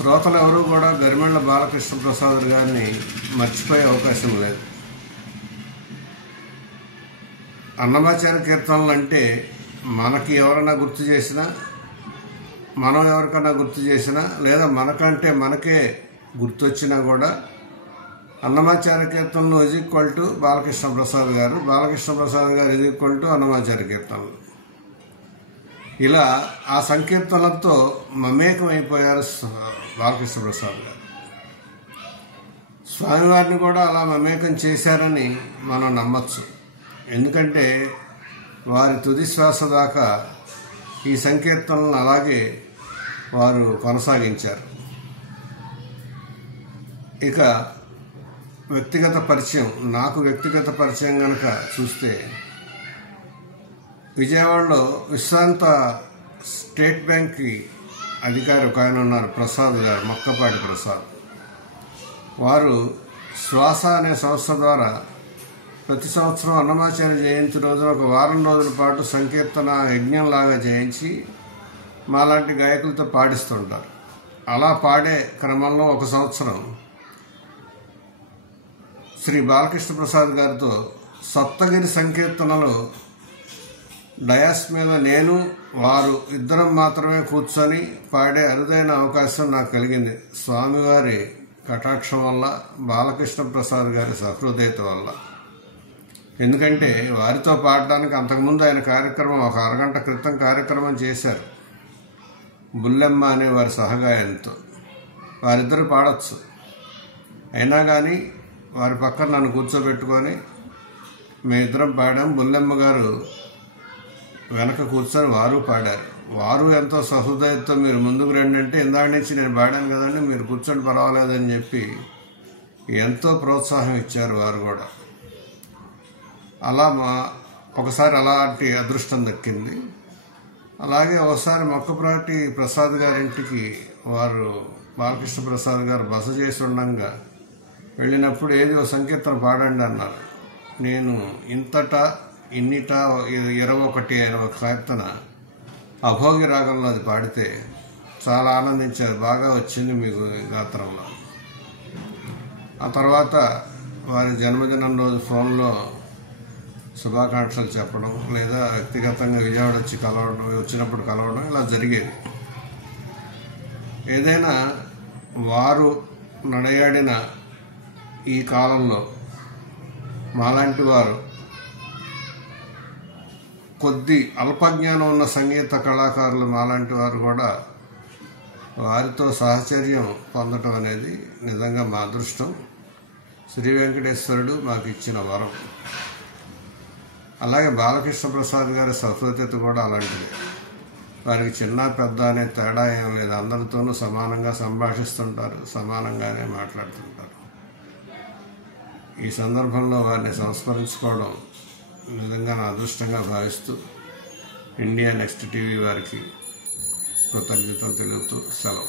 శ్రోతలు ఎవరూ కూడా గరిమెళ్ల బాలకృష్ణ ప్రసాద్ గారిని మర్చిపోయే అవకాశం లేదు. అన్నమాచార్య కీర్తనలు అంటే మనకి ఎవరైనా గుర్తు చేసినా, మనం ఎవరికైనా గుర్తు చేసినా, లేదా మనకంటే మనకే గుర్తొచ్చినా కూడా అన్నమాచార్య కీర్తనలు is equal to Balakrishna Prasad గారు, బాలకృష్ణ ప్రసాద్ గారు ఈజ్ ఈక్వల్ టు అన్నమాచార్య కీర్తనలు. ఇలా ఆ సంకీర్తనలతో మమేకమైపోయారు బాలకృష్ణ ప్రసాద్ గారు. స్వామివారిని కూడా అలా మమేకం చేశారని మనం నమ్మచ్చు. ఎందుకంటే వారి తుది శ్వాస దాకా ఈ సంకీర్తనలను అలాగే వారు కొనసాగించారు. ఇక వ్యక్తిగత పరిచయం, నాకు వ్యక్తిగత పరిచయం కనుక చూస్తే, విజయవాడలో విశ్రాంత స్టేట్ బ్యాంక్కి అధికారి ఒక ఆయన ఉన్నారు, ప్రసాద్ గారు, మొక్కపాటి ప్రసాద్. వారు శ్వాస అనే సంస్థ ద్వారా ప్రతి సంవత్సరం అన్నమాచార్య జయంతి రోజున ఒక వారం రోజుల పాటు సంకీర్తన యజ్ఞంలాగా చేయించి మాలాంటి గాయకులతో పాడిస్తుంటారు. అలా పాడే క్రమంలో ఒక సంవత్సరం శ్రీ బాలకృష్ణ ప్రసాద్ గారితో సప్తగిరి సంకీర్తనలు డయాస్ మీద నేను వారు ఇద్దరం మాత్రమే కూర్చొని పాడే అరుదైన అవకాశం నాకు కలిగింది. స్వామివారి కటాక్షం వల్ల, బాలకృష్ణ ప్రసాద్ గారి సహృదయత వల్ల. ఎందుకంటే వారితో పాడడానికి అంతకుముందు ఆయన కార్యక్రమం ఒక అరగంట క్రితం కార్యక్రమం చేశారు, బుల్లెమ్మ అనే వారి సహగాయంతో. వారిద్దరు పాడొచ్చు, అయినా కానీ వారి పక్కన నన్ను కూర్చోబెట్టుకొని మేమిద్దరం పాడాం. బుల్లెమ్మ గారు వెనక కూర్చొని వారు పాడారు. వారు ఎంతో సహృదయంతో మీరు ముందుకు రండి అంటే, ఇందాక నుంచి నేను పాడాను కదండి, మీరు కూర్చొని పర్వాలేదని చెప్పి ఎంతో ప్రోత్సాహం ఇచ్చారు వారు కూడా. అలా ఒకసారి అలాంటి అదృష్టం దక్కింది. అలాగే ఒకసారి మొక్కపాటి ప్రసాద్ గారింటికి వారు బాలకృష్ణ ప్రసాద్ గారు బస చేసి ఉండగా వెళ్ళినప్పుడు ఏది ఒక సంకీర్తన పాడండి అన్నారు. నేను ఇంతటా ఇన్నిట 21 కీర్తన అభోగి రాగంలో అది పాడితే చాలా ఆనందించారు. బాగా వచ్చింది మీకు గాత్రంలో. ఆ తర్వాత వారి జన్మదినం రోజు ఫోన్లో శుభాకాంక్షలు చెప్పడం, లేదా వ్యక్తిగతంగా విజయవాడ వచ్చినప్పుడు కలవడం ఇలా జరిగేది. ఏదైనా వారు నడయాడిన ఈ కాలంలో మాలాంటి వారు కొద్ది అల్పజ్ఞానం ఉన్న సంగీత కళాకారులు మాలాంటి వారు కూడా వారితో సహచర్యం పొందటం అనేది నిజంగా మా అదృష్టం. శ్రీ వెంకటేశ్వరుడు మాకు ఇచ్చిన వరం. అలాగే బాలకృష్ణ ప్రసాద్ గారి సహృదయత కూడా అలాంటిదే. వారికి చిన్న పెద్ద అనే తేడా ఏం లేదు, అందరితోనూ సమానంగా సంభాషిస్తుంటారు, సమానంగానే మాట్లాడుతుంటారు. ఈ సందర్భంలో వారిని సంస్మరించుకోవడం నిజంగా నా అదృష్టంగా భావిస్తూ ఇండియా నెక్స్ట్ టీవీ వారికి కృతజ్ఞతలు తెలుపుతూ సెలవు.